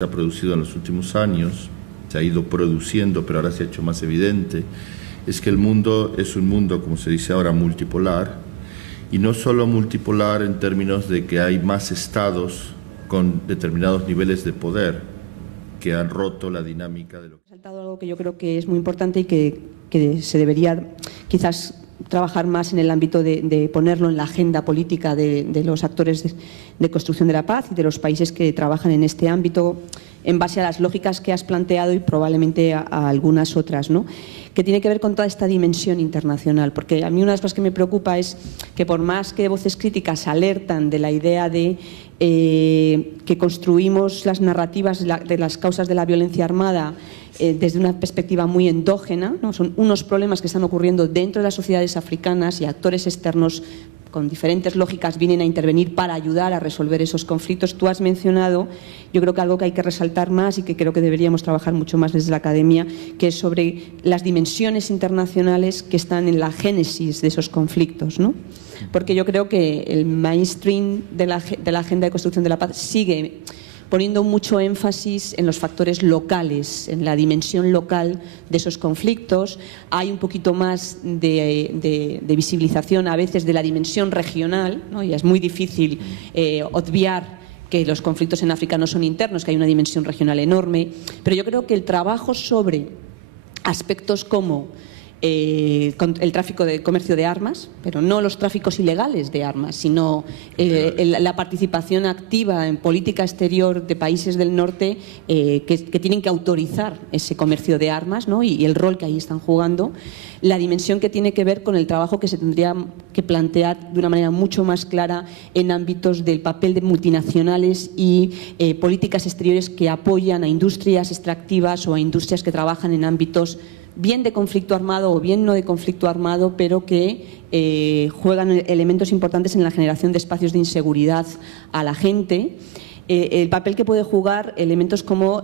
se ha producido en los últimos años, se ha ido produciendo, pero ahora se ha hecho más evidente, es que el mundo es un mundo, como se dice ahora, multipolar, y no solo multipolar en términos de que hay más estados con determinados niveles de poder que han roto la dinámica de lo que... Ha saltado algo que yo creo que es muy importante y que se debería quizás trabajar más en el ámbito de ponerlo en la agenda política de los actores de construcción de la paz y de los países que trabajan en este ámbito en base a las lógicas que has planteado y probablemente a algunas otras, ¿no? Que tiene que ver con toda esta dimensión internacional, porque a mí una de las cosas que me preocupa es que por más que voces críticas alertan de la idea de que construimos las narrativas de las causas de la violencia armada desde una perspectiva muy endógena, ¿no? Son unos problemas que están ocurriendo dentro de las sociedades africanas y actores externos con diferentes lógicas vienen a intervenir para ayudar a resolver esos conflictos. Tú has mencionado, yo creo que algo que hay que resaltar más y que creo que deberíamos trabajar mucho más desde la academia, que es sobre las dimensiones internacionales que están en la génesis de esos conflictos, ¿no? Porque yo creo que el mainstream de la agenda de construcción de la paz sigue poniendo mucho énfasis en los factores locales, en la dimensión local de esos conflictos. Hay un poquito más de visibilización a veces de la dimensión regional, ¿no? Y es muy difícil obviar que los conflictos en África no son internos, que hay una dimensión regional enorme. Pero yo creo que el trabajo sobre aspectos como el tráfico de comercio de armas, pero no los tráficos ilegales de armas, sino la participación activa en política exterior de países del norte que tienen que autorizar ese comercio de armas, ¿no? y el rol que ahí están jugando, la dimensión que tiene que ver con el trabajo que se tendría que plantear de una manera mucho más clara en ámbitos del papel de multinacionales y políticas exteriores que apoyan a industrias extractivas o a industrias que trabajan en ámbitos bien de conflicto armado o bien no de conflicto armado, pero que juegan elementos importantes en la generación de espacios de inseguridad a la gente. El papel que puede jugar elementos como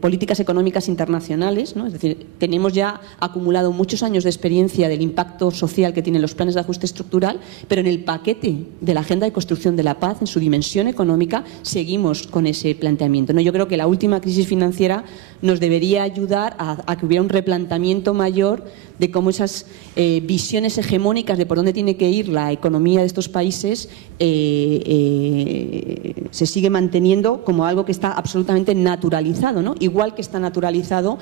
políticas económicas internacionales, ¿no? Es decir, tenemos ya acumulado muchos años de experiencia del impacto social que tienen los planes de ajuste estructural, pero en el paquete de la agenda de construcción de la paz, en su dimensión económica, seguimos con ese planteamiento, ¿no? Yo creo que la última crisis financiera nos debería ayudar a que hubiera un replanteamiento mayor de cómo esas visiones hegemónicas de por dónde tiene que ir la economía de estos países se sigue manteniendo como algo que está absolutamente naturalizado, ¿no? Igual que está naturalizado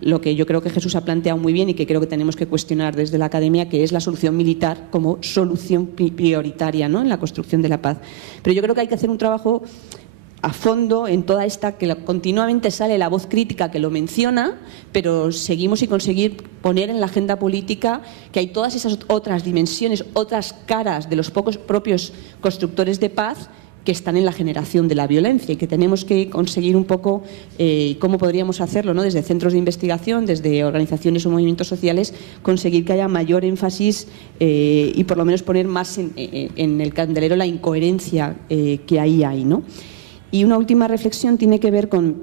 lo que yo creo que Jesús ha planteado muy bien y que creo que tenemos que cuestionar desde la academia, que es la solución militar como solución prioritaria, ¿no? En la construcción de la paz. Pero yo creo que hay que hacer un trabajo a fondo en toda esta, que continuamente sale la voz crítica que lo menciona, pero seguimos y conseguir poner en la agenda política que hay todas esas otras dimensiones, otras caras de los pocos propios constructores de paz que están en la generación de la violencia y que tenemos que conseguir un poco cómo podríamos hacerlo, ¿no? Desde centros de investigación, desde organizaciones o movimientos sociales, conseguir que haya mayor énfasis y por lo menos poner más en el candelero la incoherencia que ahí hay, ¿no? Y una última reflexión tiene que ver con,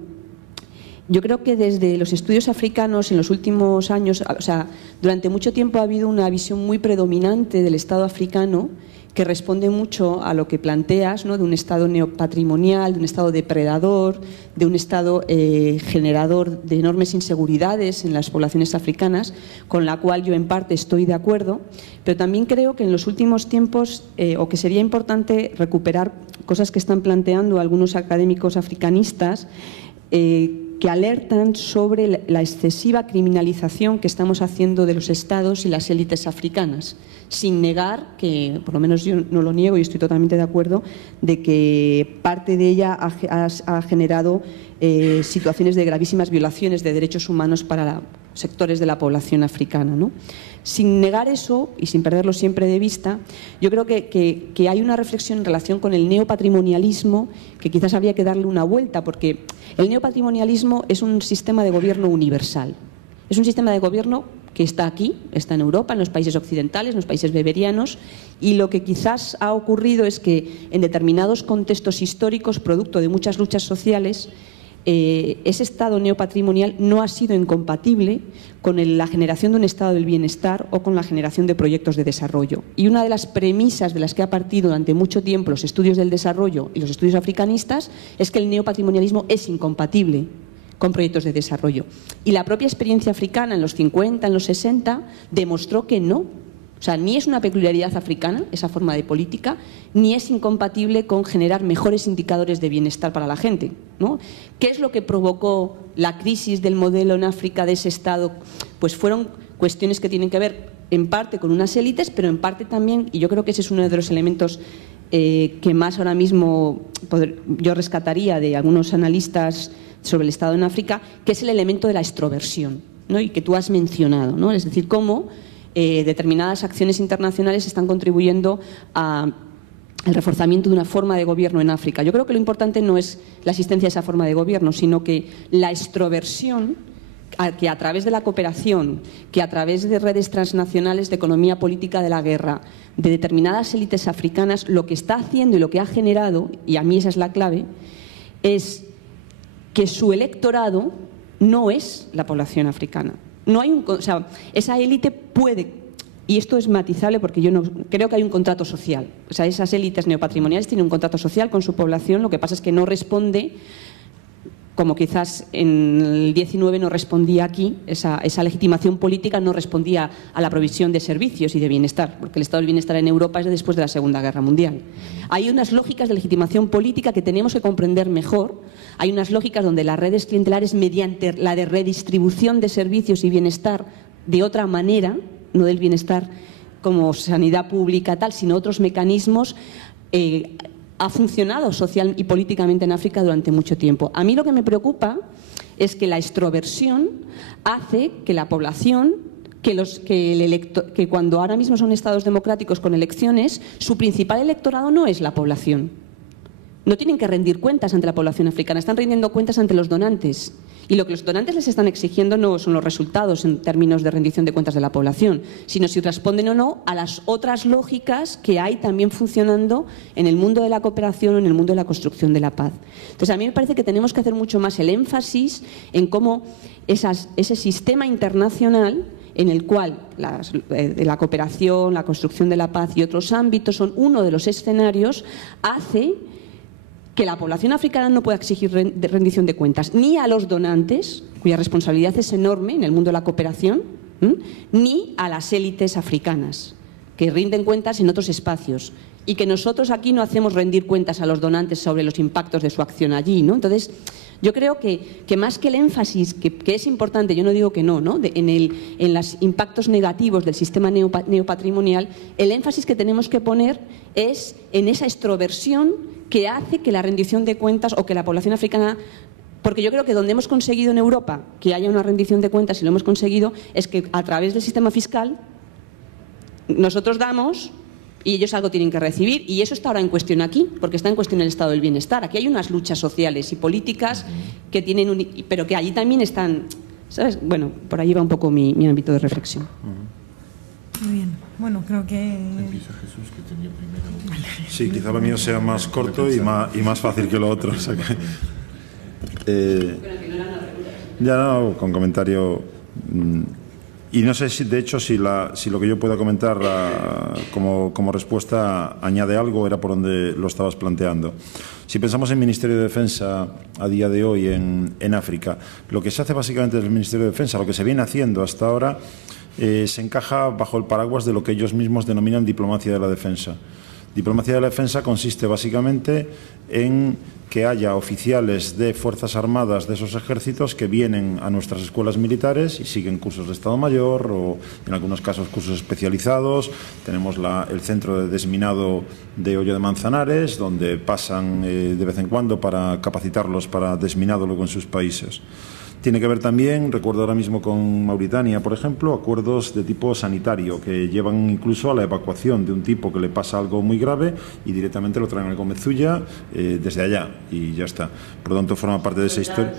yo creo que desde los estudios africanos en los últimos años, o sea, durante mucho tiempo ha habido una visión muy predominante del Estado africano que responde mucho a lo que planteas, ¿no? De un Estado neopatrimonial, de un Estado depredador, de un Estado generador de enormes inseguridades en las poblaciones africanas, con la cual yo en parte estoy de acuerdo, pero también creo que en los últimos tiempos, o que sería importante recuperar cosas que están planteando algunos académicos africanistas, que alertan sobre la excesiva criminalización que estamos haciendo de los estados y las élites africanas, sin negar que, por lo menos yo no lo niego y estoy totalmente de acuerdo, de que parte de ella ha generado situaciones de gravísimas violaciones de derechos humanos para sectores de la población africana, ¿no? Sin negar eso y sin perderlo siempre de vista, yo creo que hay una reflexión en relación con el neopatrimonialismo que quizás habría que darle una vuelta, porque el neopatrimonialismo es un sistema de gobierno universal. Es un sistema de gobierno que está aquí, está en Europa, en los países occidentales, en los países beberianos, y lo que quizás ha ocurrido es que en determinados contextos históricos, producto de muchas luchas sociales, ese estado neopatrimonial no ha sido incompatible con la generación de un estado del bienestar o con la generación de proyectos de desarrollo. Y una de las premisas de las que ha partido durante mucho tiempo los estudios del desarrollo y los estudios africanistas es que el neopatrimonialismo es incompatible con proyectos de desarrollo. Y la propia experiencia africana en los 50, en los 60, demostró que no. O sea, ni es una peculiaridad africana, esa forma de política, ni es incompatible con generar mejores indicadores de bienestar para la gente, ¿no? ¿Qué es lo que provocó la crisis del modelo en África de ese Estado? Pues fueron cuestiones que tienen que ver en parte con unas élites, pero en parte también, y yo creo que ese es uno de los elementos que más ahora mismo yo rescataría de algunos analistas sobre el Estado en África, que es el elemento de la extroversión, ¿no? Y que tú has mencionado, ¿no? Es decir, cómo determinadas acciones internacionales están contribuyendo al reforzamiento de una forma de gobierno en África. Yo creo que lo importante no es la existencia de esa forma de gobierno, sino que la extroversión, que a través de la cooperación, que a través de redes transnacionales de economía política de la guerra, de determinadas élites africanas, lo que está haciendo y lo que ha generado, y a mí esa es la clave, es que su electorado no es la población africana. No hay o sea, esa élite puede, y esto es matizable porque yo no creo que hay un contrato social. O sea, esas élites neopatrimoniales tienen un contrato social con su población, lo que pasa es que no responde, como quizás en el 19 no respondía aquí, esa legitimación política no respondía a la provisión de servicios y de bienestar, porque el estado del bienestar en Europa es de después de la Segunda Guerra Mundial. Hay unas lógicas de legitimación política que tenemos que comprender mejor. Hay unas lógicas donde las redes clientelares, mediante la de redistribución de servicios y bienestar de otra manera, no del bienestar como sanidad pública tal, sino otros mecanismos, ha funcionado social y políticamente en África durante mucho tiempo. A mí lo que me preocupa es que la extroversión hace que la población, que cuando ahora mismo son estados democráticos con elecciones, su principal electorado no es la población. No tienen que rendir cuentas ante la población africana, están rindiendo cuentas ante los donantes. Y lo que los donantes les están exigiendo no son los resultados en términos de rendición de cuentas de la población, sino si responden o no a las otras lógicas que hay también funcionando en el mundo de la cooperación o en el mundo de la construcción de la paz. Entonces, a mí me parece que tenemos que hacer mucho más el énfasis en cómo ese sistema internacional en el cual la cooperación, la construcción de la paz y otros ámbitos son uno de los escenarios, hace que la población africana no pueda exigir rendición de cuentas ni a los donantes, cuya responsabilidad es enorme en el mundo de la cooperación, ni a las élites africanas, que rinden cuentas en otros espacios. Y que nosotros aquí no hacemos rendir cuentas a los donantes sobre los impactos de su acción allí, ¿no? Entonces, yo creo que más que el énfasis, que es importante, yo no digo que no, en los impactos negativos del sistema neopatrimonial, el énfasis que tenemos que poner es en esa extroversión que hace que la rendición de cuentas o que la población africana, porque yo creo que donde hemos conseguido en Europa que haya una rendición de cuentas, y lo hemos conseguido, es que a través del sistema fiscal nosotros damos y ellos algo tienen que recibir, y eso está ahora en cuestión aquí, porque está en cuestión el estado del bienestar. Aquí hay unas luchas sociales y políticas que tienen pero que allí también están, ¿sabes? Bueno, por ahí va un poco mi ámbito de reflexión. Muy bien. Bueno, creo que... Empieza Jesús, que tenía primero. Sí, quizá lo mío sea más corto y más fácil que lo otro. O sea que, ya no, con comentario. Y no sé si, de hecho, si lo que yo pueda comentar como respuesta añade algo, era por donde lo estabas planteando. Si pensamos en Ministerio de Defensa a día de hoy en África, lo que se hace básicamente desde el Ministerio de Defensa, lo que se viene haciendo hasta ahora, se encaja bajo el paraguas de lo que ellos mismos denominan diplomacia de la defensa. Diplomacia de la defensa consiste básicamente en que haya oficiales de Fuerzas Armadas de esos ejércitos que vienen a nuestras escuelas militares y siguen cursos de Estado Mayor o, en algunos casos, cursos especializados. Tenemos el centro de desminado de Hoyo de Manzanares, donde pasan de vez en cuando para capacitarlos para desminado luego en sus países. Tiene que ver también, recuerdo ahora mismo con Mauritania, por ejemplo, acuerdos de tipo sanitario que llevan incluso a la evacuación de un tipo que le pasa algo muy grave y directamente lo traen al Gomezulla desde allá y ya está. Por lo tanto, forma parte de esa historia.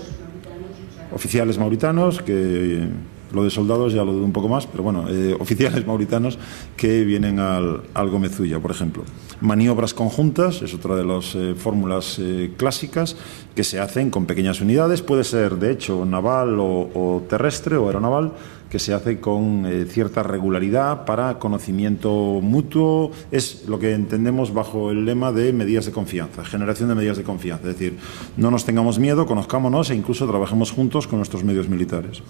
Oficiales mauritanos que Lo de soldados ya lo dudo un poco más, pero bueno, oficiales mauritanos que vienen al Gómez Ulla, por ejemplo. Maniobras conjuntas es otra de las fórmulas clásicas que se hacen con pequeñas unidades, puede ser de hecho naval o terrestre o aeronaval, que se hace con cierta regularidad para conocimiento mutuo. Es lo que entendemos bajo el lema de medidas de confianza, generación de medidas de confianza. Es decir, no nos tengamos miedo, conozcámonos e incluso trabajemos juntos con nuestros medios militares.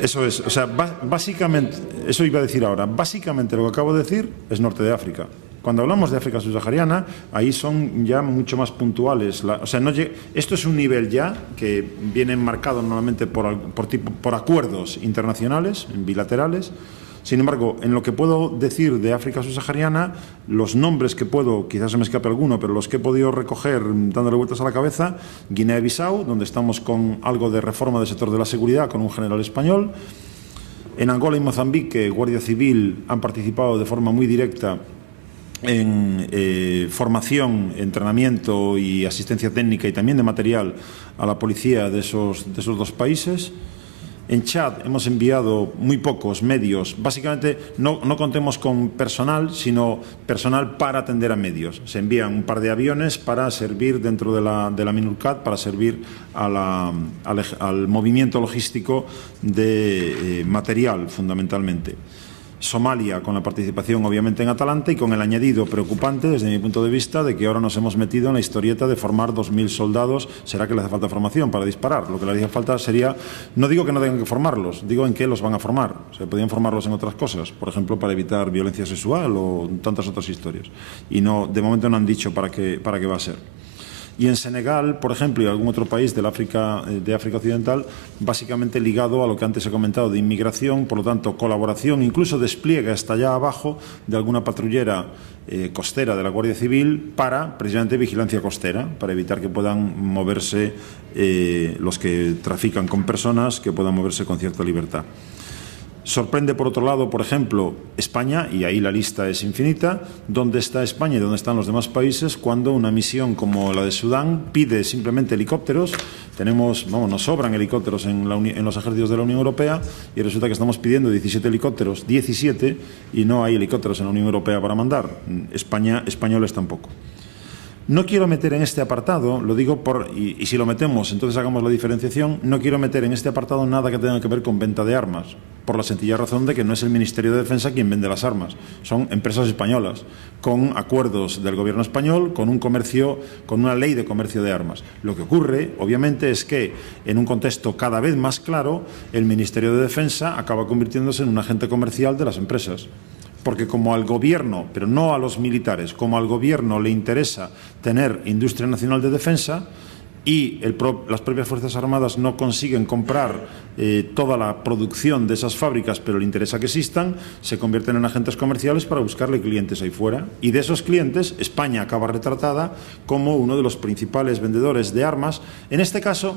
Eso es, o sea, básicamente, eso iba a decir ahora, básicamente lo que acabo de decir es norte de África. Cuando hablamos de África subsahariana, ahí son ya mucho más puntuales. O sea, esto es un nivel ya que viene marcado normalmente por acuerdos internacionales, bilaterales. Sin embargo, en lo que puedo decir de África subsahariana, los nombres que puedo, quizás se me escape alguno, pero los que he podido recoger dándole vueltas a la cabeza: Guinea-Bissau, donde estamos con algo de reforma del sector de la seguridad con un general español. En Angola y Mozambique, Guardia Civil han participado de forma muy directa en formación, entrenamiento y asistencia técnica y también de material a la policía de esos dos países. En Chad hemos enviado muy pocos medios, básicamente no contemos con personal, sino personal para atender a medios. Se envían un par de aviones para servir dentro de la MINURCAT, para servir al movimiento logístico de material, fundamentalmente. Somalia, con la participación obviamente en Atalanta y con el añadido preocupante desde mi punto de vista de que ahora nos hemos metido en la historieta de formar 2.000 soldados. ¿Será que le hace falta formación para disparar? Lo que le haría falta sería, no digo que no tengan que formarlos, digo en qué los van a formar. Se podrían formarlos en otras cosas, por ejemplo para evitar violencia sexual o tantas otras historias. Y no, de momento no han dicho para qué va a ser. Y en Senegal, por ejemplo, y algún otro país de África Occidental, básicamente ligado a lo que antes he comentado de inmigración, por lo tanto, colaboración, incluso despliegue hasta allá abajo de alguna patrullera costera de la Guardia Civil para, precisamente, vigilancia costera, para evitar que puedan moverse los que trafican con personas, que puedan moverse con cierta libertad. Sorprende, por otro lado, por ejemplo, España, y ahí la lista es infinita, dónde está España y dónde están los demás países cuando una misión como la de Sudán pide simplemente helicópteros. Nos sobran helicópteros en los ejércitos de la Unión Europea y resulta que estamos pidiendo 17 helicópteros, 17, y no hay helicópteros en la Unión Europea para mandar. Españoles tampoco. No quiero meter en este apartado, lo digo y si lo metemos, entonces hagamos la diferenciación, no quiero meter en este apartado nada que tenga que ver con venta de armas, por la sencilla razón de que no es el Ministerio de Defensa quien vende las armas, son empresas españolas, con acuerdos del gobierno español, con una ley de comercio de armas. Lo que ocurre, obviamente, es que en un contexto cada vez más claro, el Ministerio de Defensa acaba convirtiéndose en un agente comercial de las empresas. Porque como al gobierno, pero no a los militares, como al gobierno le interesa tener industria nacional de defensa y las propias Fuerzas Armadas no consiguen comprar toda la producción de esas fábricas, pero le interesa que existan, se convierten en agentes comerciales para buscarle clientes ahí fuera. Y de esos clientes, España acaba retratada como uno de los principales vendedores de armas. En este caso,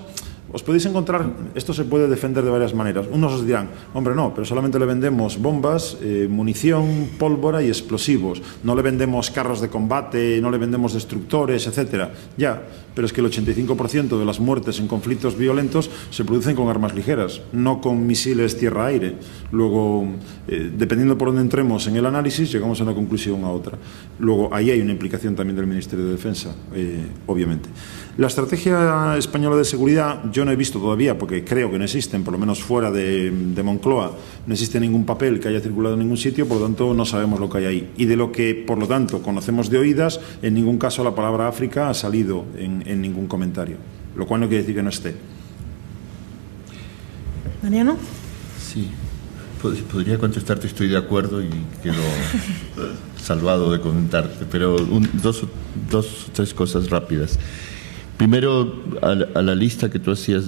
os podéis encontrar, esto se puede defender de varias maneras. Unos os dirán, hombre, no, pero solamente le vendemos bombas, munición, pólvora y explosivos. No le vendemos carros de combate, no le vendemos destructores, etcétera. Ya, pero es que el 85% de las muertes en conflictos violentos se producen con armas ligeras, no con misiles tierra-aire. Luego, dependiendo por dónde entremos en el análisis, llegamos a una conclusión a otra. Luego, ahí hay una implicación también del Ministerio de Defensa, obviamente. La estrategia española de seguridad yo no he visto todavía, porque creo que no existen, por lo menos fuera de Moncloa, no existe ningún papel que haya circulado en ningún sitio, por lo tanto no sabemos lo que hay ahí. Y de lo que, por lo tanto, conocemos de oídas, en ningún caso la palabra África ha salido en ningún comentario, lo cual no quiere decir que no esté. Mariano. Sí, podría contestarte, estoy de acuerdo y quedo salvado de comentarte, pero dos o tres cosas rápidas. Primero, a la lista que tú hacías